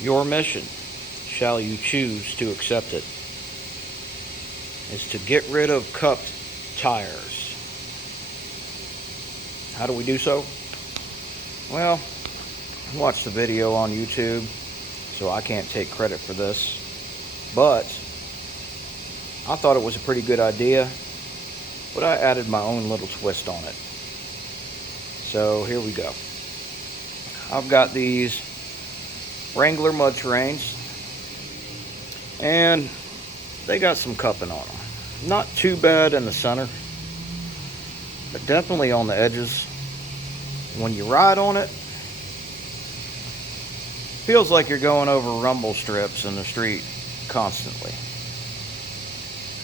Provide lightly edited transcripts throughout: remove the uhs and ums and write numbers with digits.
Your mission, shall you choose to accept it, is to get rid of cupped tires. How do we do so? Well, I watched the video on YouTube, so I can't take credit for this, but I thought it was a pretty good idea, but I added my own little twist on it. So here we go. I've got these Wrangler mud terrains, and they got some cupping on them. Not too bad in the center, but definitely on the edges. When you ride on it, feels like you're going over rumble strips in the street constantly.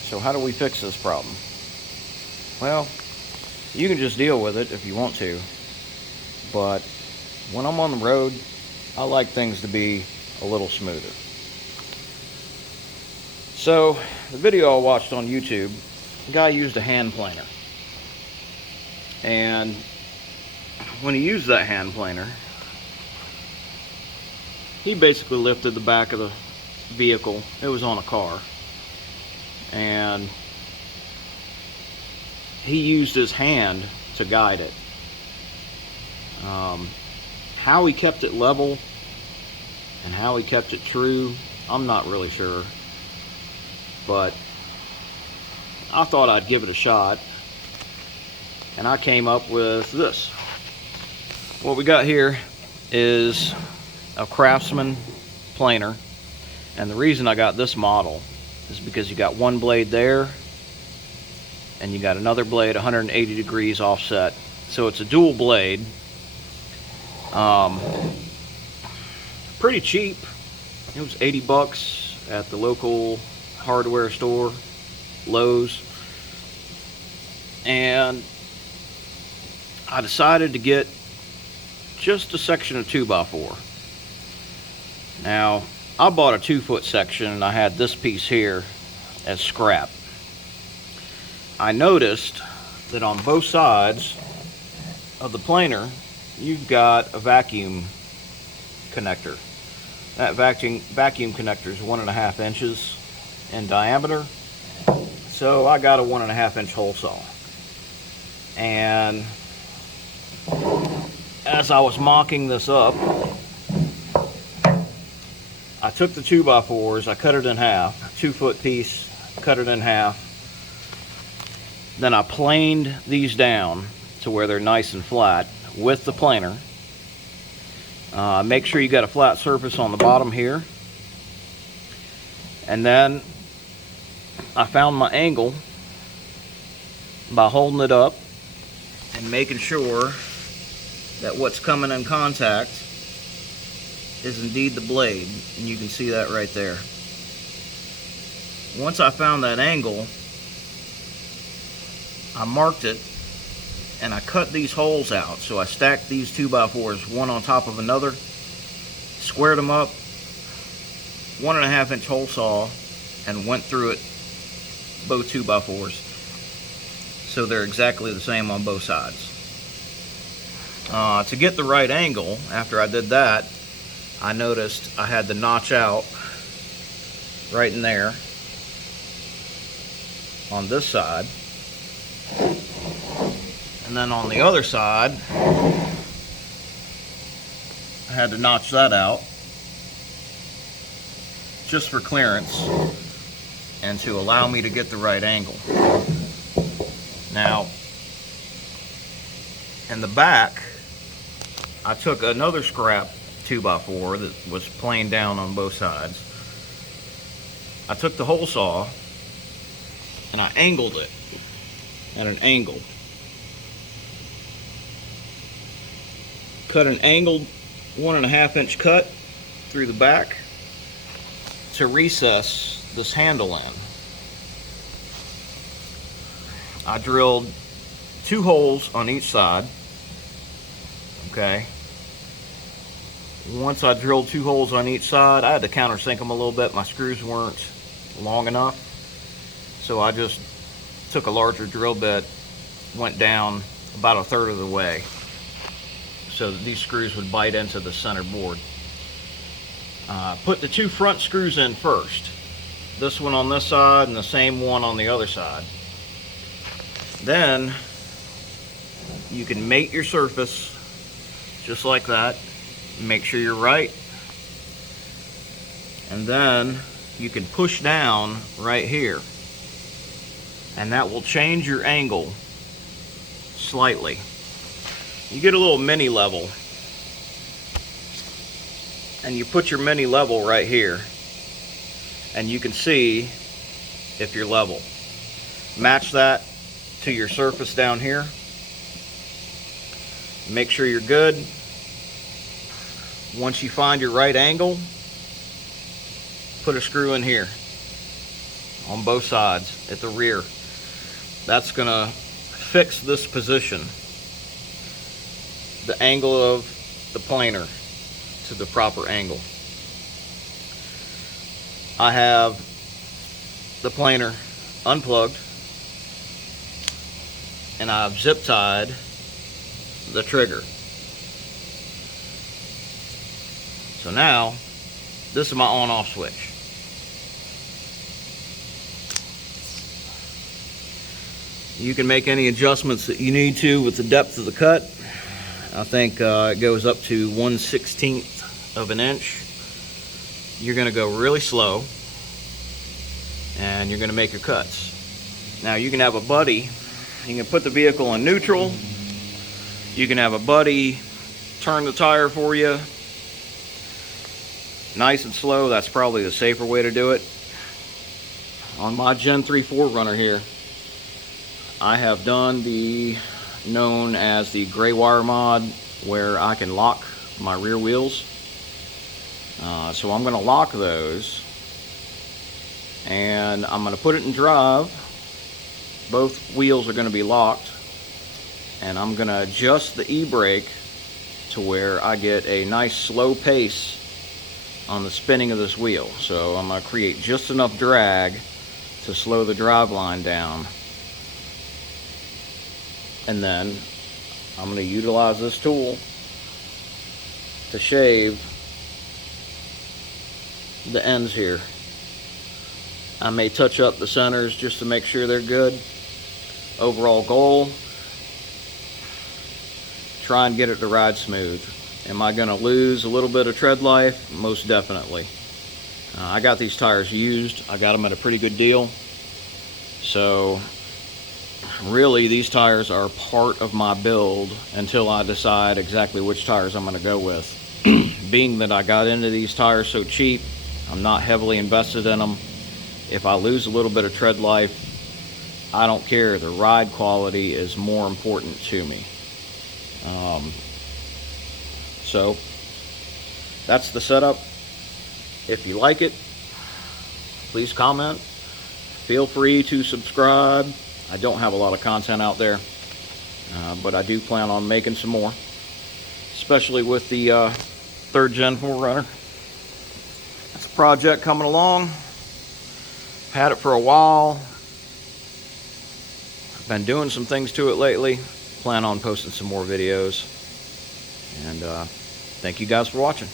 So how do we fix this problem? Well, you can just deal with it if you want to, but when I'm on the road, I like things to be a little smoother. So, the video I watched on YouTube, the guy used a hand planer. And when he used that hand planer, he basically lifted the back of the vehicle. It was on a car. And he used his hand to guide it. How he kept it level and how he kept it true, I'm not really sure, but I thought I'd give it a shot, and I came up with this. What we got here is a Craftsman planer, and the reason I got this model is because you got one blade there and you got another blade 180 degrees offset, so it's a dual blade. Pretty cheap. It was 80 bucks at the local hardware store, Lowe's. And I decided to get just a section of 2x4. Now, I bought a 2-foot section and I had this piece here as scrap. I noticed that on both sides of the planer, you've got a vacuum connector. That vacuum connector is 1.5 inches in diameter. So I got a 1.5 inch hole saw. And as I was mocking this up, I took the 2x4s, I cut it in half, 2-foot piece, cut it in half. Then I planed these down to where they're nice and flat with the planer. Make sure you got a flat surface on the bottom here. And then I found my angle by holding it up and making sure that what's coming in contact is indeed the blade, and you can see that right there. Once I found that angle, I marked it and I cut these holes out. So I stacked these 2x4s one on top of another, squared them up, 1.5 inch hole saw, and went through it, both 2x4s, so they're exactly the same on both sides. To get the right angle, after I did that, I noticed I had the notch out right in there on this side, and then on the other side I had to notch that out just for clearance and to allow me to get the right angle. Now, in the back, I took another scrap 2x4 that was planed down on both sides. I took the hole saw and I angled it at an angle. Cut an angled 1.5 inch cut through the back to recess this handle in. I drilled 2 holes on each side. Okay. Once I drilled 2 holes on each side, I had to countersink them a little bit. My screws weren't long enough, so I just took a larger drill bit, went down about 1/3 of the way so that these screws would bite into the center board. Put the 2 front screws in first. This one on this side and the same one on the other side. Then you can mate your surface just like that. Make sure you're right. And then you can push down right here. And that will change your angle slightly. You get a little mini level. And you put your mini level right here. And you can see if you're level. Match that to your surface down here. Make sure you're good. Once you find your right angle, put a screw in here on both sides at the rear. That's gonna fix this position, the angle of the planer to the proper angle. I have the planer unplugged and I've zip tied the trigger. So now this is my on-off switch. You can make any adjustments that you need to with the depth of the cut. I think it goes up to 1/16 of an inch. You're going to go really slow and you're going to make your cuts. Now you can have a buddy, you can put the vehicle in neutral, you can have a buddy turn the tire for you nice and slow. That's probably the safer way to do it. On my Gen 3 4Runner here, I have done the known as the gray wire mod, where I can lock my rear wheels. So I'm going to lock those and I'm going to put it in drive. Both wheels are going to be locked, and I'm going to adjust the e-brake to where I get a nice slow pace on the spinning of this wheel. So I'm going to create just enough drag to slow the drive line down, and then I'm going to utilize this tool to shave the ends here. I may touch up the centers just to make sure they're good. Overall goal, try and get it to ride smooth. Am I going to lose a little bit of tread life? Most definitely. I got these tires used. I got them at a pretty good deal. So really these tires are part of my build until I decide exactly which tires I'm going to go with. Being that I got into these tires so cheap, I'm not heavily invested in them. If I lose a little bit of tread life, I don't care. The ride quality is more important to me. So that's the setup. If you like it, please comment. Feel free to subscribe. I don't have a lot of content out there, but I do plan on making some more, especially with the 3rd Gen 4Runner. That's the project coming along. Had it for a while. I've been doing some things to it lately. Plan on posting some more videos. And thank you guys for watching.